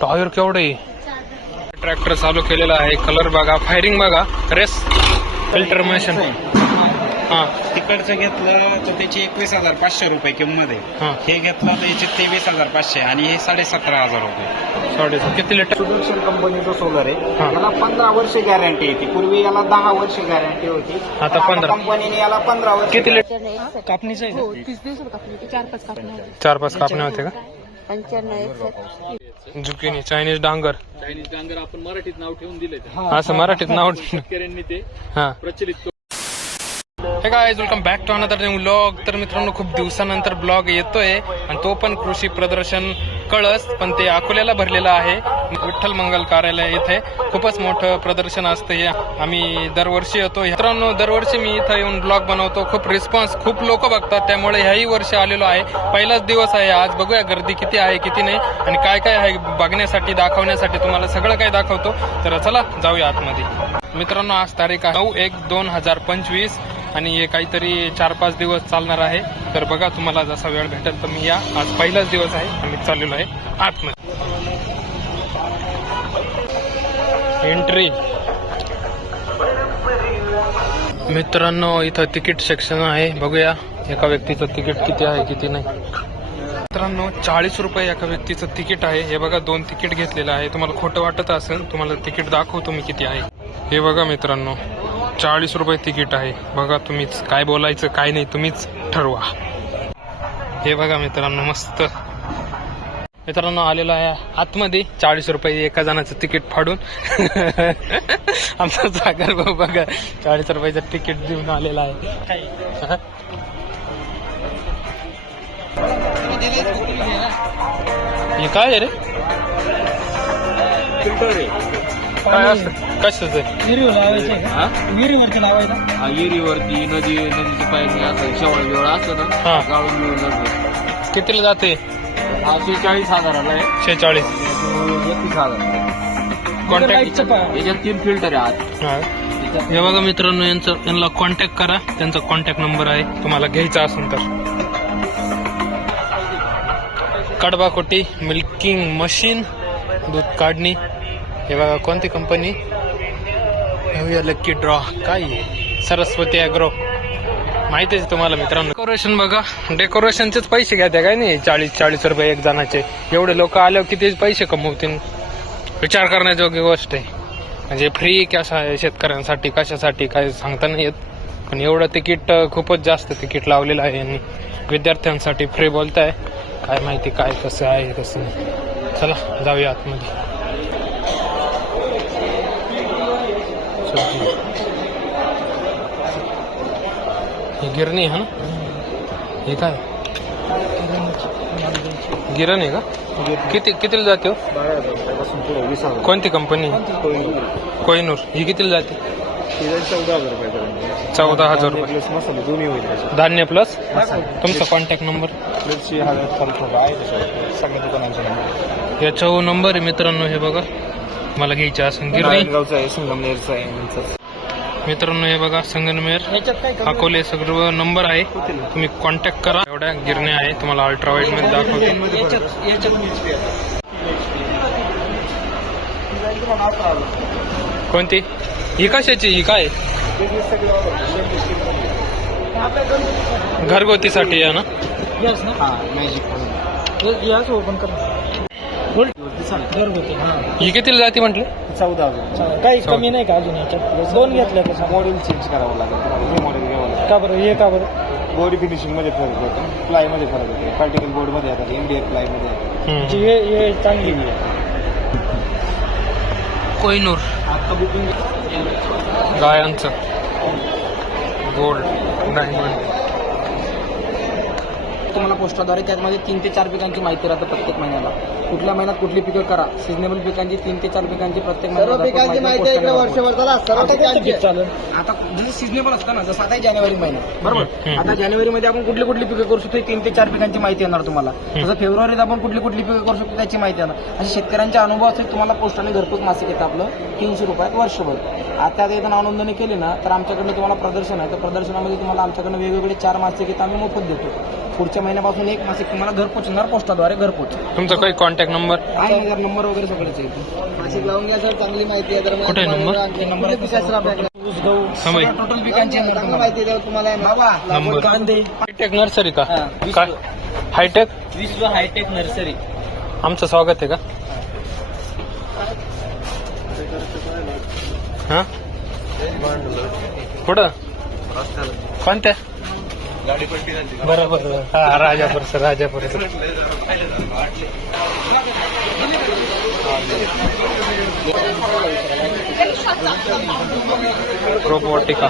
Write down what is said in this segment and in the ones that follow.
Tyre केवढे? Tractor चालू केलेला आहे कलर बघा फायरिंग बघा रेस फिल्टर मशीन हा. तिकडचं घेतलं तर त्याची एकवीस हजार पाचशे रुपये किंमत आहे. हा. हे घेतलं तर याचे तेवीस हजार पाचशे आणि हे साडे सतरा हजार रुपये. साडे किती लिटर सुदर्शन कंपनीचं सोलर हा. आहे याला पंधरा वर्ष गॅरंटी येते पूर्वी याला दहा वर्ष गॅरंटी होती. आता 15. कंपनीने याला पंधरा वर्ष किती लिटर कापणीचं आहे हो कापणी चार पाच कापण्या होत्या. चार पाच कापणे होते का? पंच्याण्णव एकसष्ट. झुकिनी चायनीज डांगर. चायनीज डांगर आपण मराठीत नाव ठेवून दिले असं मराठीत नाव शेतकऱ्यांनी ते हा. प्रचलित हे काय welcome back to another new blog तर मित्रांनो खूप दिवसानंतर ब्लॉग येतोय आणि तो पण कृषी प्रदर्शन कळस पण ते अकोल्याला भरलेलं आहे. विठ्ठल मंगल कार्यालय इथे खूपच मोठं प्रदर्शन असतं हे. आम्ही दरवर्षी येतो. मित्रांनो दरवर्षी मी इथं येऊन ब्लॉग बनवतो. खूप रिस्पॉन्स खूप लोक बघतात त्यामुळे ह्याही वर्षी आलेलो आहे. पहिलाच दिवस आहे. आज बघूया गर्दी किती आहे किती नाही. आणि काय काय आहे बघण्यासाठी दाखवण्यासाठी तुम्हाला सगळं काय दाखवतो. तर चला जाऊया आतमध्ये. मित्रांनो आज तारीख आहे नऊ एक दोन हजार पंचवीस. आणि हे काहीतरी चार पाच दिवस चालणार आहे. तर बघा तुम्हाला जसा वेळ भेटेल तर मी या. आज पहिलाच दिवस आहे. आम्ही चाललेलो आहे आतमध्ये. एंट्री मित्रांनो इथं तिकीट सेक्शन आहे. बघूया एका व्यक्तीचं तिकीट किती आहे किती नाही. मित्रांनो चाळीस रुपये एका व्यक्तीचं तिकीट आहे. हे बघा दोन तिकीट घेतलेलं आहे. तुम्हाला खोटं वाटत असेल तुम्हाला तिकीट दाखवतो मी किती आहे. हे बघा मित्रांनो. चाळीस रुपये तिकीट आहे. बघा तुम्हीच काय बोलायचं काय नाही तुम्हीच ठरवा. हे बघा मित्रांनो मस्त. मित्रांनो आलेलो आहे आतमध्ये. चाळीस रुपये एका जणाचं तिकीट फाडून. आमचा सागर भाऊ बघा चाळीस रुपयाचं तिकीट देऊन आलेला आहे. हे? काय आहे रे? काय असं कशाचं? आहे विहिरीवर लावायचे का? विहिरीवरती विहिरीवरती नदी नदीची पायरी असं शेवळ बिवळ असतं ना हा. गाळून मिळून जातं. कितीला जाते? हा चाळीस हजाराला आहे. शेहेचाळीस एकतीस हजार. कॉन्टॅक्ट. याच्यात तीन फिल्टर आहे आत. हे. बघा मित्रांनो यांचं यांना कॉन्टॅक्ट करा. त्यांचा कॉन्टॅक्ट नंबर आहे. तुम्हाला घ्यायचा असेल तर. कडबा कोटी मिल्किंग मशीन दूध काढणी. हे बघा कोणती कंपनी लक्की ड्रॉ काय सरस्वती अॅग्रो माहितीच आहे तुम्हाला मित्रांनो डेकोरेशन बघा डेकोरेशनचेच पैसे घ्या काय नाही चाळीस चाळीस रुपये एक जणाचे एवढे लोक आल्यावर किती पैसे कमवतील विचार करण्याजोगी गोष्ट आहे म्हणजे फ्री कशा आहे शेतकऱ्यांसाठी कशासाठी काय सांगता नाही येत पण एवढं तिकीट खूपच जास्त तिकीट लावलेलं आहे यांनी विद्यार्थ्यांसाठी फ्री बोलताय काय माहिती काय कसं आहे कसं नाही चला जाऊया आतमध्ये सब्जी. ही गिरणी आहे ना हे? काय गिरण आहे का? किती कितीला जाते हो? कोणती कंपनी कोहिनूर। ही कितीला जाते? चौदा हजार रुपये। चौदा हजार रुपये प्लस मसाले दोन्ही होईल धान्य प्लस तुमचा कॉन्टॅक्ट नंबर आहे त्याच्यावर सगळ्या दुकानांचा नंबर याच्यावर नंबर आहे मित्रांनो हे बघा. मला घ्यायचे असेल गिरणी आहे संगमनेरचा आहे. मित्रांनो हे बघा कमी? अकोले सर्व नंबर आहे. तुम्ही कॉन्टॅक्ट करा. एवढ्या गिरण्या आहे तुम्हाला अल्ट्रा वाईटमध्ये दाखवतो. याच्यात याच्यात कोणती? ही कशाची? ही काय? घरगुतीसाठी आहे ना? हा ओपन कर. घरगुती हा. ही कितीला जाते म्हटले? चौदा हजार काही कमी नाही का अजून याच्यात? दोन घेतल्या का? मॉडेल चेंज करावं लागेल तुम्हाला. हे मॉडेल घ्यावं लागेल. का बरं? हे का बरं? बॉडी फिनिशिंगमध्ये फरक येतो प्लायमध्ये फरक येतो पार्टिकल बोर्डमध्ये येतात इंडियन प्लायमध्ये येतात हे हे चांगली आहे. कोहिनूर. गायांचं. गोल्ड डायमंड तुम्हाला पोस्टाद्वारे त्यामध्ये तीन ते चार पिकांची माहिती राहते प्रत्येक महिन्याला. कुठल्या महिन्यात कुठली पिकं करा सिजनेबल पिकांची तीन ते चार पिकांची प्रत्येक महिन्याला आता जसं सिजनेबल असतं ना जसं आता जानेवारी महिना. बरोबर. आता जानेवारीमध्ये आपण कुठली कुठली पिकं करू शकतो तीन ते चार पिकांची माहिती येणार तुम्हाला. जसं फेब्रुवारीत आपण कुठली कुठली पिकं करू शकतो त्याची माहिती येणार. असे शेतकऱ्यांच्या अनुभवाचे तुम्हाला पोस्टाने घरपोच मासिक येतं आपलं तीनशे रुपयात वर्षभर. आता इथं नोंदणी केली ना तर आमच्याकडनं तुम्हाला प्रदर्शन आहे. तर प्रदर्शनामध्ये तुम्हाला आमच्याकडनं वेगवेगळे चार मासिक आम्ही मोफत देतो. पुढच्या महिन्यापासून एक मासिक तुम्हाला घरपोच येणार पोस्टाद्वारे घरपोच तुमचा काही कॉन्टॅक्ट नंबर आहे नंबर वगैरे सगळेच आहे नाशिक लावून घ्या सर चांगली माहिती आहे तर कुठे नंबर? नंबर आहे सर आपल्याकडे ऊस गहू. हा बाई. टोटल पिकांची चांगली तुम्हाला. माहिती आहे तुम्हाला. बाबा नंबर कांदे हायटेक नर्सरी का? हा. काय? हायटेक विश्व हायटेक नर्सरी आमचं स्वागत आहे का? हा? कुठं? कोणत्या? बरोबर. हा राजापूर सर राजापूर रोबोटिका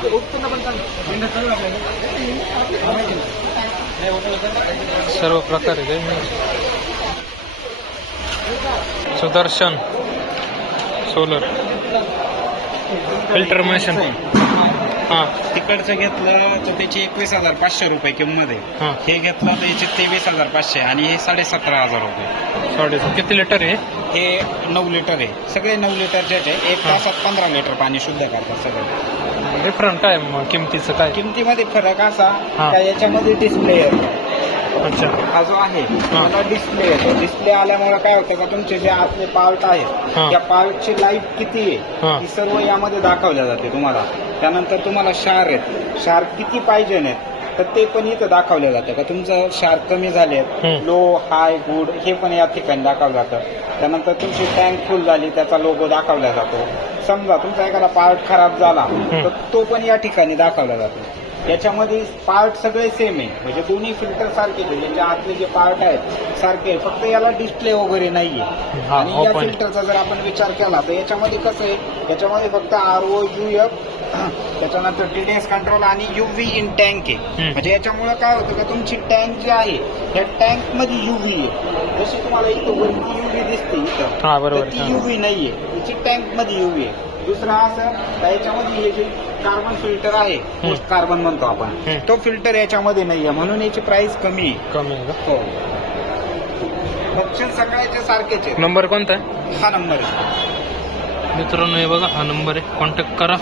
सर्व प्रकार सुदर्शन सोलर. Filter machine. हां. तिकडचं घेतलं तर त्याची एकवीस हजार पाचशे रुपये किंमत आहे. हां. घेतलं तर याचे तेवीस हजार पाचशे आणि हे साडेसतरा हजार रुपये. साडे किती लिटर आहे हे? नऊ लिटर आहे. सगळे नऊ लिटरचेच आहे एक तासात पंधरा लिटर पाणी शुद्ध करतात सगळे. डिफरंट काय मग किमतीचं काय? किमतीमध्ये फरक असा हा. का याच्यामध्ये डिस्प्ले अच्छा. हा जो आहे त्याला डिस्प्ले येतो. डिस्प्ले आल्यामुळे काय होतं का तुमचे जे आतले पार्ट हा. आहेत त्या पार्टची लाईफ किती हा. आहे ही. सर्व यामध्ये दाखवल्या जाते तुम्हाला. त्यानंतर तुम्हाला शार आहेत. शार किती पाहिजे नाहीत तर ते पण इथं दाखवलं जातं का? तुमचं शार कमी झालेत. हम्म. लो हाय गुड हे पण या ठिकाणी दाखवलं जातं. त्यानंतर तुमची टँक फुल झाली त्याचा लोगो दाखवला जातो. समजा तुमचा एखादा पार्ट खराब झाला तर तो पण या ठिकाणी दाखवला जातो. याच्यामध्ये पार्ट सगळे सेम आहे म्हणजे दोन्ही फिल्टर सारखे आहे. ज्याच्या आतले जे पार्ट आहेत सारखे आहे. फक्त याला डिस्प्ले वगैरे नाहीये आणि या. फिल्टरचा जर आपण विचार केला तर याच्यामध्ये कसं आहे याच्यामध्ये फक्त आर ओ यू एफ त्याच्यानंतर टीडीएस कंट्रोल आणि युव्ही इन टँक आहे. म्हणजे याच्यामुळे काय होतं का तुमची टँक जी आहे त्या टँकमध्ये युव्ही आहे जशी तुम्हाला इथं युव्ही दिसते इथं ती. युव्ही नाहीये तिची टँकमध्ये युव्ही आहे दुसरं असं का याच्यामध्ये हे जे कार्बन फिल्टर आहे पोस्ट कार्बन म्हणतो आपण. तो फिल्टर याच्यामध्ये नाहीये. म्हणून याची प्राइस कमी आहे. कमी आहे का? हो. ऑप्शन सगळ्याचे सारखेच. आहेत नंबर कोणता आहे? हा नंबर आहे. मित्रांनो हे बघा हा नंबर आहे. कॉन्टॅक्ट करा.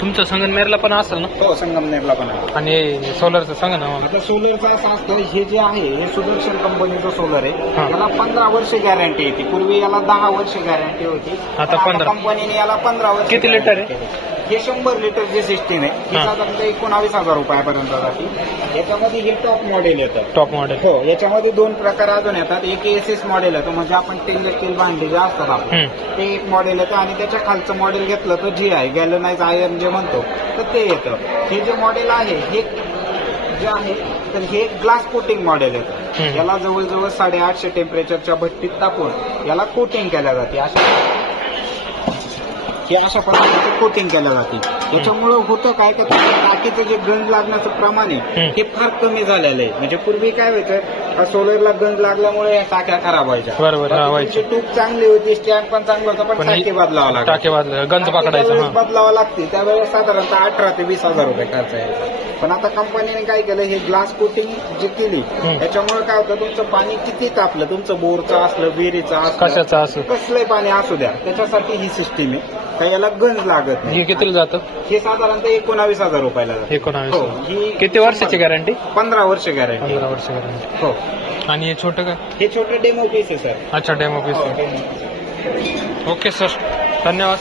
तुमचं संगनमेरला पण असेल ना हो संगमनेरला पण आहे आणि सोलरचं सांगा ना मला आता सोलरचं असं असतं हे जे आहे हे सुदर्शन कंपनीचं सोलर आहे हा. याला पंधरा वर्ष गॅरंटी येते पूर्वी याला दहा वर्ष गॅरंटी होती आता 15. कंपनीने याला पंधरा वर्ष किती लिटर आहे? guarantee. हे शंभर लिटरची सिस्टीम आहे ही हा. साधारणतः एकोणावीस हजार रुपयापर्यंत जाते. याच्यामध्ये हे टॉप मॉडेल येतं टॉप मॉडेल हो याच्यामध्ये दोन प्रकार अजून येतात. एक एस एस मॉडेल येतं म्हणजे आपण स्टेनलेस स्टील भांडी जे असतात आपण ते एक मॉडेल येतं आणि त्याच्या खालचं मॉडेल घेतलं तर जे आहे गॅलनाइज आयर्न जे म्हणतो तर ते येतं. हे जे मॉडेल आहे हे जे आहे तर हे ग्लास कोटिंग मॉडेल येतं. याला जवळजवळ साडेआठशे टेम्परेचरच्या भट्टीत टाकून याला कोटिंग केल्या जाते. अशा हे अशा पद्धतीचे कोटिंग केल्या जाते याच्यामुळं होतं काय का टाकीचं जे गंज लागण्याचं प्रमाण आहे. हे फार कमी झालेलं आहे म्हणजे पूर्वी काय व्हायचं सोलरला गंज लागल्यामुळे टाक्या खराब व्हायच्या. बरोबर, हा, बाकी व्हायच्या. तुमची टूब चांगली होती स्टँड पण चांगलं होतं पण पण ही- टाकी बदलावं लागेल. टाके बाजूला गंज पकडायचा हा. बदलावं लागते. त्यावेळेस साधारणतः अठरा ते वीस हजार रुपये खर्च आहे पण आता कंपनीने काय केलं हे ग्लास कोटिंग जी केली हम्म. त्याच्यामुळे काय होतं तुमचं पाणी किती तापलं तुमचं बोरचं असलं विहिरीचं असलं कशाचा असं? कसलंही पाणी असू द्या त्याच्यासाठी ही सिस्टीम आहे. का याला गंज लागत नाही. हे कितीला जातं? हे साधारणतः एकोणावीस हजार रुपयाला जातं. हो एकोणावीस ही किती वर्षाची गॅरंटी? पंधरा वर्ष गॅरंटी. पंधरा वर्ष गॅरंटी. हो. आणि हे छोटं काय? हे छोटे डेमो पीस आहे सर अच्छा डेमो पीस हो, demo. ओके सर धन्यवाद.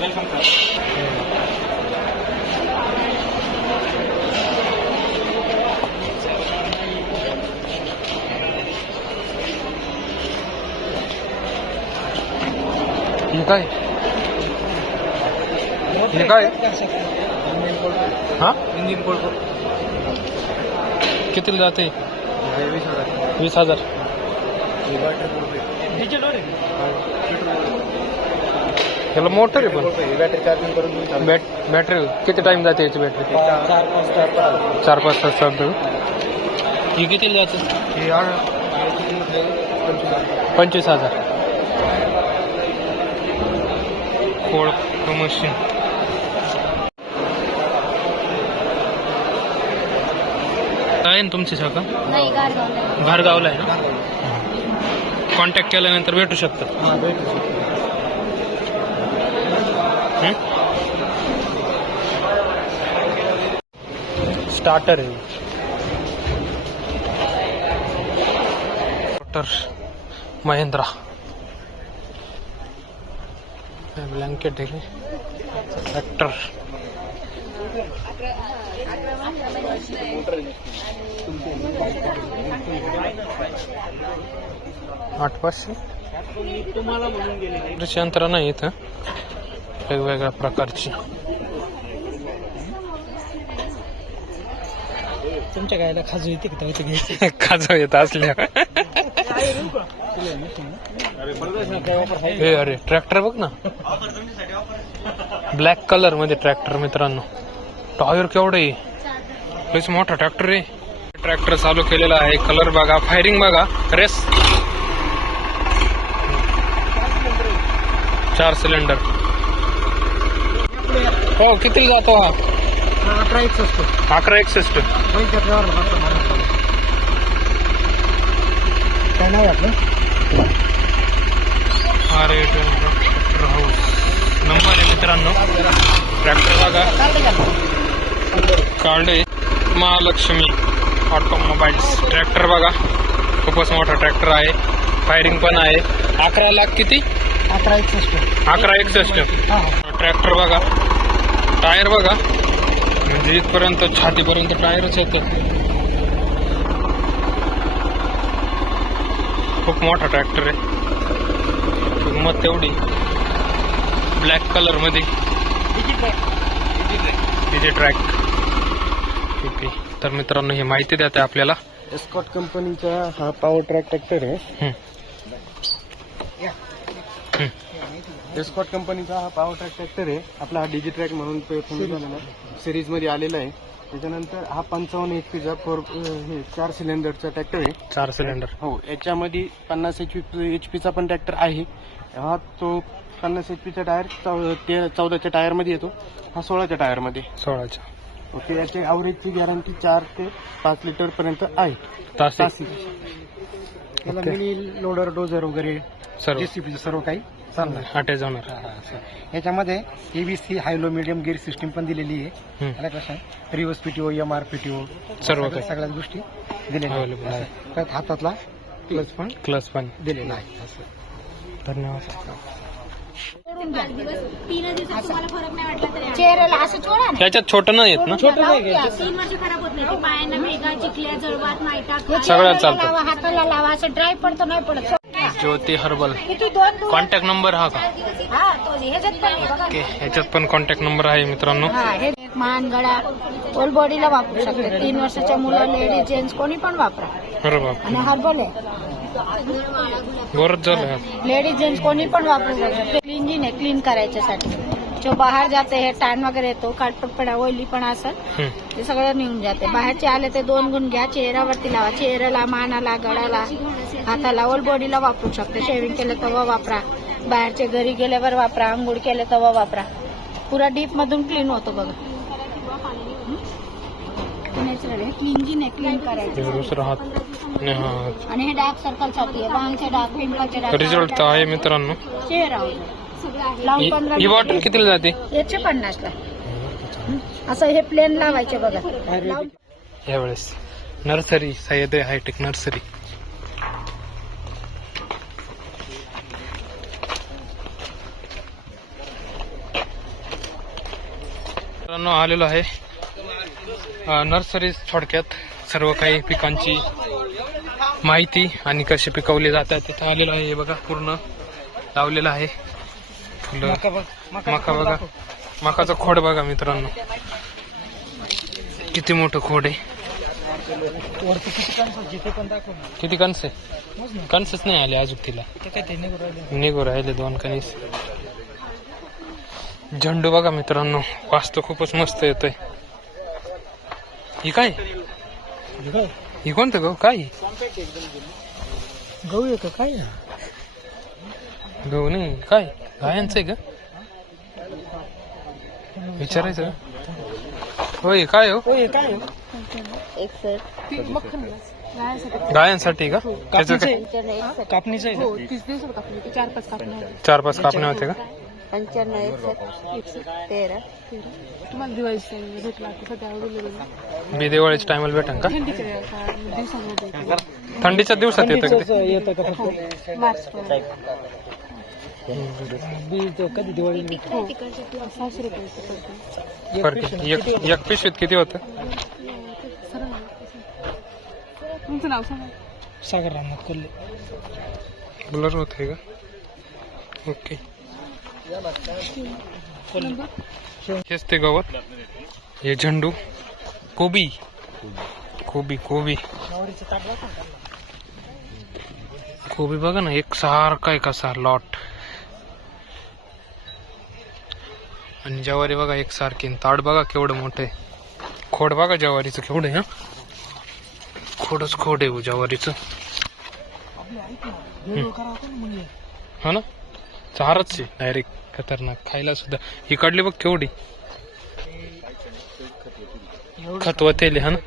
वेलकम सर हे काय? हे काय? हा? इंजिन कोल्ड कितीला जाते? वीस हजार. त्याला मोटर आहे पण. बॅटरी चार्जिंग करून बॅट बॅटरी किती टाइम जाते याची बॅटरी चार पाच तास चार पाच तास ही किती जाते पंचवीस हजार. कोळ मशीन. आहे ना तुमची शाखा? नाही घरगावला आहे ना? कॉन्टॅक्ट केल्यानंतर भेटू शकतं. हा भेटू स्टार्टर आहे. महिंद्रा. ब्लँकेट आहे. ट्रॅक्टर आठ पाचशे बरीचशी यंत्र नाही इथं. वेगवेगळ्या प्रकारची. तुमच्या गायला खाजू येते का? तेव्हा ते घ्यायचं. खाजव येत असल्या हे अरे ट्रॅक्टर बघ ना. ब्लॅक कलरमध्ये ट्रॅक्टर मित्रांनो. टायर केवढं? आहे लयच मोठा ट्रॅक्टर आहे. ट्रॅक्टर चालू केलेला आहे. कलर बघा फायरिंग बघा. रेस चार सिलेंडर हो किती जातो हा? अकरा एक असतो अकरा एकसष्ट अरे ट्रॅक्टर हाऊस. नंबर आहे मित्रांनो. ट्रॅक्टर बघा. काढे महालक्ष्मी ऑटोमोबाईल्स. ट्रॅक्टर बघा. खूपच मोठा ट्रॅक्टर आहे. फायरिंग पण आहे. अकरा लाख किती? अकरा एक असतो अकरा एकसष्ट. ट्रॅक्टर बघा. टायर बघा. म्हणजे इथपर्यंत छातीपर्यंत टायरच येतं. खूप मोठा ट्रॅक्टर आहे. किंमत तेवढी. ब्लॅक कलरमध्ये ट्रॅक तर मित्रांनो ही माहिती देते आपल्याला. एस्कॉट कंपनीचा हा पॉवर ट्रॅक ट्रॅक्टर आहे. हम्म. एस्कॉट कंपनीचा हा पॉवर ट्रॅक ट्रॅक्टर आहे. आपला हा डिजी ट्रॅक म्हणून सिरीजमध्ये आलेला आहे. त्याच्यानंतर हा पंचावन्न एच पीचा फोर हे चार सिलेंडरचा ट्रॅक्टर आहे. चार सिलेंडर हो याच्यामध्ये पन्नास एच पी एच पीचा पण ट्रॅक्टर आहे. हा तो पन्नास एच पीचा टायर ते चौदाच्या टायरमध्ये येतो. हा सोळाच्या टायरमध्ये सोळाच्या. ओके याची ॲव्हरेजची गॅरंटी चार ते पाच लिटर पर्यंत आहे. तास तासी. त्याला ओके. मिनी लोडर डोझर वगैरे सर्व. जेसीबीचं सर्व काही चालणार. अटॅच होणार याच्यामध्ये A B C high low medium gear system पण दिलेली आहे. हम्म. त्याला कसं आहे? Reverse PTO M R PTO सर्व काही. सगळ्याच गोष्टी दिलेल्या आहेत. Available आहे. असं. त्यात हातातला क्लच पण क्लस पण. दिलेला आहे. असं धन्यवाद. चेहऱ्याला असं छोडा ना. त्याच्यात छोट नाही येत ना? लावून घ्या. तीन वर्ष खराब होत नाही. ते पायांना मेघा चिखल्या जळवात मायटा सगळ्यात चेहऱ्याला चालतं. लावा, हाताला लावा. असं ड्राय पडतो नाही पडत. ज्योती हर्बल. किती दोन दोन कॉन्टॅक्ट नंबर हा का? हा तो ह्याच्यात पण आहे बघा. ओके ह्याच्यात पण कॉन्टॅक्ट नंबर आहे मित्रांनो. हा हे एक मान गळा होल बॉडीला वापरू शकते. तीन वर्षाच्या मुलं लेडीज जेंट्स कोणी पण वापरा. बरोबर. आणि हर्बल आहे. झालं. लेडीज जेंट्स कोणी पण वापरू शकते क्लीन आहे क्लीन करायच्यासाठी. जो बाहेर जाते हे टॅन वगैरे येतो काटपटपणा ओइली पण असं. ते सगळं निघून जाते. बाहेरचे आले ते दोन गुण घ्या चेहऱ्यावरती लावा. चेहऱ्याला मानाला गळाला हाताला ओल बॉडीला वापरू शकते. शेविंग केलं तेव्हा वापरा. बाहेरचे घरी गेल्यावर वापरा आंघोळ केलं तेव्हा वापरा. पुरा डीप मधून क्लीन होतो बघा. नॅचरल आहे. क्लीन जी नाही क्लीन करायचं. हे दुसरा हात. आणि हा हात. आणि हे डार्क सर्कलसाठी आहे. बांगचे डार्क पिंपलचे डार्क रिझल्ट तर आहे मित्रांनो? चेहरा ही- बॉटल कितीला जाते? एकशे पन्नासला. असं हे प्लेन लावायचे बघा. यावेळेस नर्सरी सह्याद्री हायटेक नर्सरी. आलेलो आहे. अ, नर्सरी थोडक्यात सर्व काही पिकांची माहिती आणि कशी पिकवली जातात तिथे आलेलो आहे. हे बघा पूर्ण लावलेलं आहे. फुलं. मका बघा मकाचं खोड बघा मित्रांनो. किती मोठं खोड आहे. किती कणस आहे? कणसच नाही आले अजून तिला. निघू राहिले. दोन कणीस झेंडू बघा मित्रांनो. वास्तू खूपच मस्त येतोय. ही काय ही कोणतं गहू काय ही? गहू आहे का काय गहू नाही काय गायांचं आहे का विचारायचं? होय काय हो होय काय आहे? गायांसाठी का त्याचं काय कापणीचं आहे का? चार पाच कापणे होते का पंच्याण्णव एकसष्ट तेरा तुम्हाला दिवाळीची भेटला सध्या बी दिवाळीच्या टायमाला भेटेन का? थंडीच्या दिवसांमध्ये दिवसात येतं का ते? येतं का फक्त? मार्च कधी दिवाळी सहाशे रुपये पडते बरं किती? एक एक पिशवीत किती होतं? सरळ तुमचं नाव सांगा. सागर रामनाथ कोल्हे. ब्लर होते का? ओके हेच ते गवत. हे झेंडू. कोबी. कोबी कोबी. कोबी बघा ना एक सारखा आहे कसा लॉट आणि ज्वारी बघा एक सारखी. ताड बघा केवढं मोठं आहे. खोड बघा जवारीचं केवढं आहे हा. खोडच खोड आहे हो ज्वारीचं. हा ना? चारच आहे. डायरेक्ट खतरनाक. खायला सुद्धा. ही काढली बघ केवढी. खत वतेले हा ना?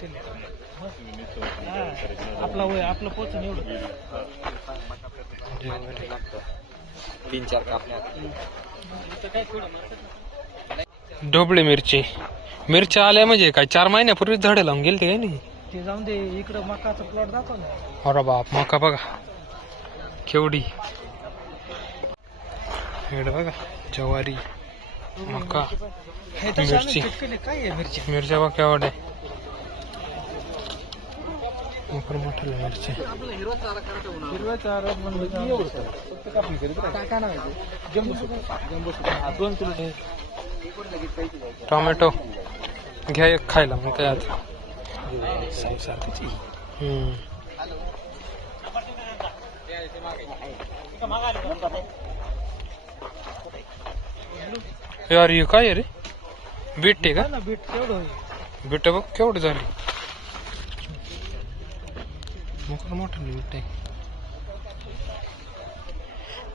आपला वय आपलं पोचून एवढं. तीन चार कापल्या ढोबळी मिरची. मिरच्या आल्या म्हणजे काय चार महिन्यापूर्वीच झाडं लावून गेले काय नाही? ते जाऊन दे इकडं मकाचा प्लॉट दाखव ना. अरे बाप मका बघा. केवढी. इकडे बघा ज्वारी मका मिरची. मिरच्या बघा केवढ्या आहे. मोठं मोठं मिरची किलो. टोमॅटो. घ्या एक खायला मग काय आता. हम्म. यार हे काय रे? बीट आहे का? ना बीट होईल? बीट बघ केवढं झाली? मकर मोठं बीट आहे.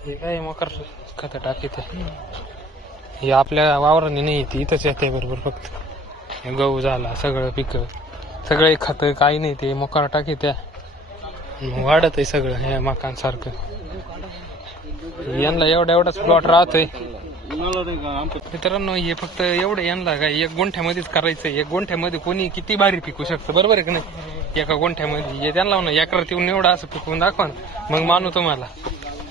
हे काय मकर खत टाकीत हे आपल्या वावराने नाही ती इथंच येते बरोबर फक्त. हे गहू झाला सगळं पिकं. सगळे खत काही नाही ते मकार टाकी त्या वाढत आहे सगळं हे मकांसारखं. यांना एवढा एवढाच प्लॉट राहतोय. मित्रांनो हे फक्त एवढं यांना काय एक गुंठ्यामध्येच करायचं एक गुंठ्यामध्ये कोणी किती भारी पिकू शकतं बरोबर आहे का नाही? एका गुंठ्यामध्ये. हे त्यांना ना एकरात येऊन एवढं असं पिकवून दाखवा. ना मग मानू तुम्हाला.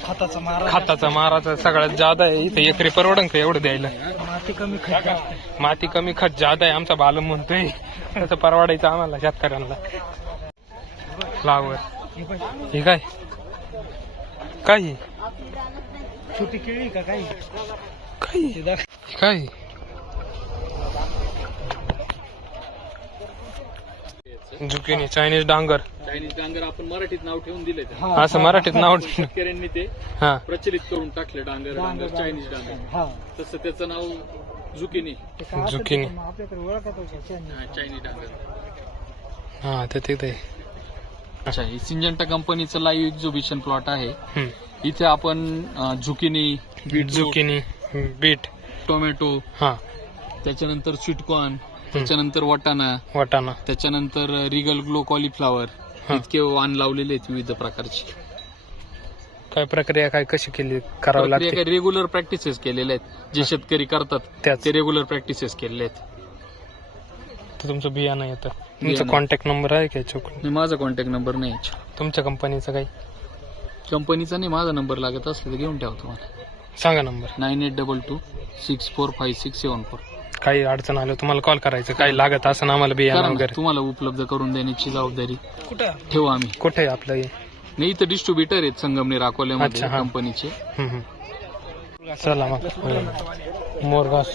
खताचा मारा. खताचा माराचा सगळ्यात जादा आहे. इथं एकरी परवडन का एवढं द्यायला? माती कमी खत. माती कमी खत जादा आहे आमचा बालम म्हणतोय. तसं परवडायचं आम्हाला शेतकऱ्यांना. फ्लावर हे काय? काय? छोटी केळी का काही काय काय? झुकिनी चायनीज डांगर चायनीज डांगर आपण मराठीत नाव ठेवून दिले असं मराठीत नाव शेतकऱ्यांनी ते हा. प्रचलित करून टाकले डांगर डांगर चायनीज डांगर हा. तसं त्याचं नाव झुकिनी होते चायनीज डांगर हा ते तिथे. अच्छा हे सिंजंटा कंपनीचं लाईव्ह एक्झिबिशन प्लॉट आहे. हम्म. इथे आपण zucchini beet zucchini beet. Tomato. हा. त्याच्यानंतर स्वीटकॉर्न त्याच्यानंतर वटाणा. वाटाणा. त्याच्यानंतर रिगल ग्लो कॉलीफ्लावर. इतके वाण लावलेले आहेत विविध प्रकारचे. काय प्रक्रिया काय कशी केली? करावी लागते? रेग्युलर प्रॅक्टिसेस केलेले आहेत. जे शेतकरी करतात त्याच. ते रेग्युलर प्रॅक्टिसेस केलेले आहेत. तर तुमचं बियाणं येतं तुमचा बियाणं. कॉन्टॅक्ट नंबर आहे का नाही, माझा कॉन्टॅक्ट नंबर नाही याच्यावर. तुमच्या कंपनीचा काही? कंपनीचा नाही माझा नंबर लागत असला तर घेऊन ठेवा तुम्हाला. सांगा number. Nine eight double two six four five six seven four. काही अडचण आलं तुम्हाला कॉल करायचं काही लागत असं आम्हाला बियाणं वगैरे तुम्हाला उपलब्ध करून देण्याची जबाबदारी. कुठं? ठेवू आम्ही. कुठे आहे आपलं हे? नाही इथं डिस्ट्रीब्युटर आहेत संगमनेर अकोल्यामध्ये अच्छा, हा. कंपनीचे हम्म, हम्म. चला मग हम्म. मोरघास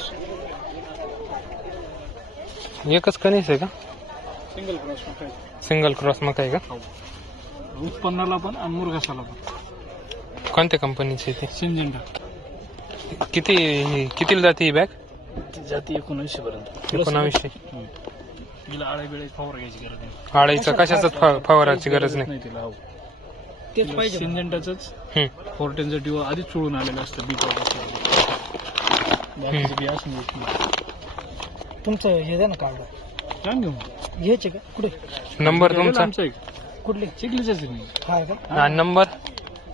एकच कणीस आहे का? सिंगल क्रॉस सिंगल क्रॉस मग आहे का? उत्पन्नाला पण आणि मुरघासाला पण. कोणत्या कंपनीची आहे सिंजेंडा ती किती कितीला जाते ही बॅग? जाती एकोणऐंशी पर्यंत. एकोणावीसशे तिला आळे बिळे फवार घ्यायची गरज नाही. आळीचं कशाच फवाराची गरज नाही. नाही तिला हो. तेच पाहिजे सिंजेंटाच हम्म. फोर्टेनचं डिओ आधीच सोडून आलेलं असतं बी बाकीचे बी नाही. तुमचं हे द्या ना कार्ड छान घेऊन घ्यायचे का? कुठे? नंबर तुमचा? आमचं एक कुठले? चिखलीचेच मी. हा का? आणि नंबर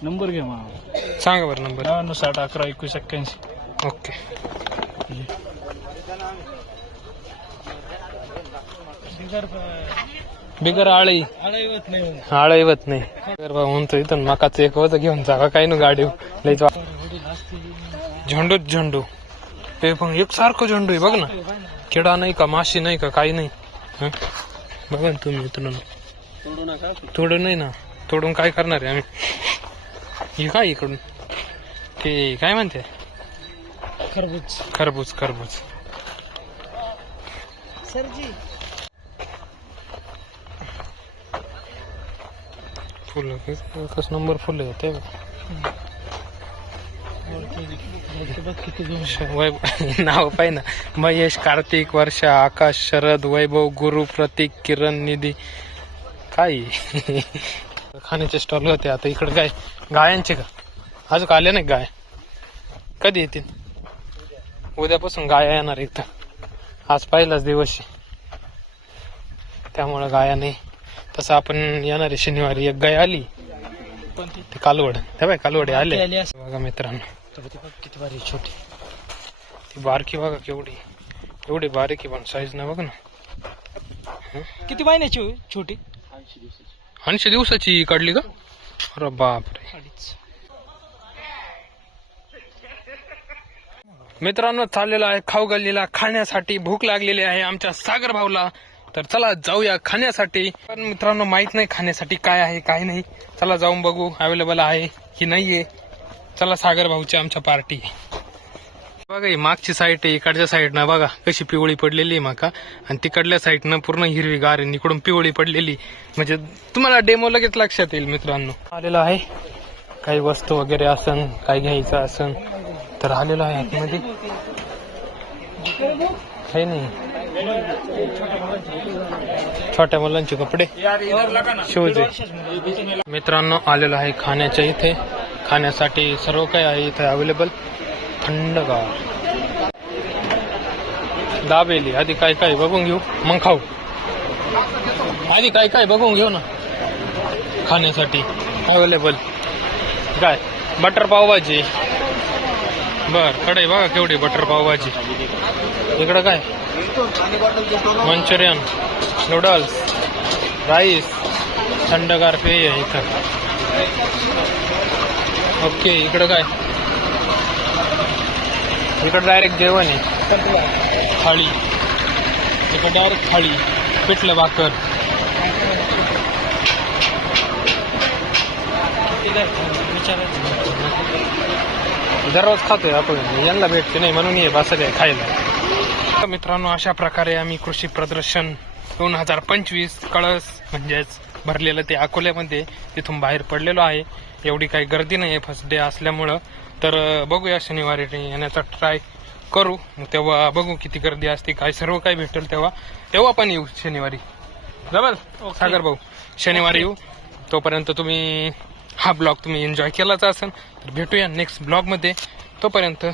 नंबर घ्या मग सांगा बरं नंबर. नव्याण्णव साठ अकरा एकवीस एक्क्याऐंशी. ओके. बिगर आळी. आळईवत नाही बिगर बा म्हणतो इथून मकाच एक होतं घेऊन जागा काय ना गाडी लईच वा- झेंडूच झेंडू. हे पण एक सारखं झेंडू आहे बघ ना. किडा नाही का माशी नाही का काही नाही. हं? बघा ना तुम्ही इथून तोडून नाही ना. तोडून काय करणार आहे आम्ही? हे काय इकडून? ते काय म्हणते? खरबूज. खरबूज खरबूज. फुलं एकच नंबर फुलं येते नाव पाहिजे ना. महेश कार्तिक वर्षा आकाश शरद वैभव गुरु प्रतीक किरण निधी. काय? खाण्याचे स्टॉल होते. आता इकडे काय? गायांचे का? अजून आले नाही गाय. कधी येतील? उद्यापासून गाया येणार इथं आज पहिलाच दिवस त्यामुळं गाया नाही. तसं आपण येणार आहे शनिवारी. एक गाय आली. ते कालवड. त्या बाय कालवडे आले. बघा मित्रांनो. किती बारी छोटी. ती बारकी बघा केवढी. एवढी बारीक आहे पण साईज ना बघ ना. किती महिन्याची छोटी? ऐंशी दिवसाची काढली का? अरे बापरे. मित्रांनो चाललेला आहे खाऊ गल्लीला. खाण्यासाठी भूक लागलेली आहे आमच्या सागर भाऊला. तर चला जाऊया खाण्यासाठी. पण मित्रांनो माहीत नाही खाण्यासाठी काय आहे काय नाही. चला जाऊन बघू अवेलेबल आहे की नाहीये. चला सागर भाऊची आमच्या पार्टी बघा ही मागची साईड आहे इकडच्या साईडनं बघा कशी पिवळी पडलेली आहे माका. आणि तिकडल्या साईडनं पूर्ण हिरवी गार आहे इकडून पिवळी पडलेली म्हणजे तुम्हाला डेमो लगेच लक्षात येईल मित्रांनो. आलेलं आहे. काही वस्तू वगैरे असन काही घ्यायचं असन तर आलेलो आहे आतमध्ये. काही नाही. छोट्या मुलांचे कपडे. शूज मित्रांनो आलेलो आहे खाण्याच्या इथे. खाण्यासाठी सर्व काही आहे इथे अवेलेबल थंडगार. दाबेली. आधी काय काय बघून घेऊ. मग खाऊ. आधी काय काय बघून घेऊ ना. खाण्यासाठी. अवेलेबल काय? बटर पावभाजी. बरकडे बघा केवढी बटर पावभाजी. इकडं काय? Manchurian noodles rice. थंडगार पेय आहे इथं. ओके इकडं काय? इकडं डायरेक्ट जेवण आहे. थाळी. इकडं डायरेक्ट थाळी. पिठलं भाकर. दररोज खातोय आपण. यांना भेटते नाही म्हणून ये बस खायला. मित्रांनो अशा प्रकारे आम्ही कृषी प्रदर्शन दोन हजार पंचवीस कळस म्हणजेच भरलेलं ते अकोल्यामध्ये तिथून बाहेर पडलेलो आहे. एवढी काही गर्दी नाही आहे फर्स्ट डे असल्यामुळं. तर बघूया शनिवारी येण्याचा ट्राय करू. मग तेव्हा बघू किती गर्दी असते काय सर्व काही भेटेल तेव्हा. तेव्हा पण येऊ शनिवारी. जमल? सागर भाऊ शनिवारी येऊ. तोपर्यंत तुम्ही हा ब्लॉग तुम्ही एन्जॉय केलाच असेल तर भेटूया नेक्स्ट ब्लॉगमध्ये. तोपर्यंत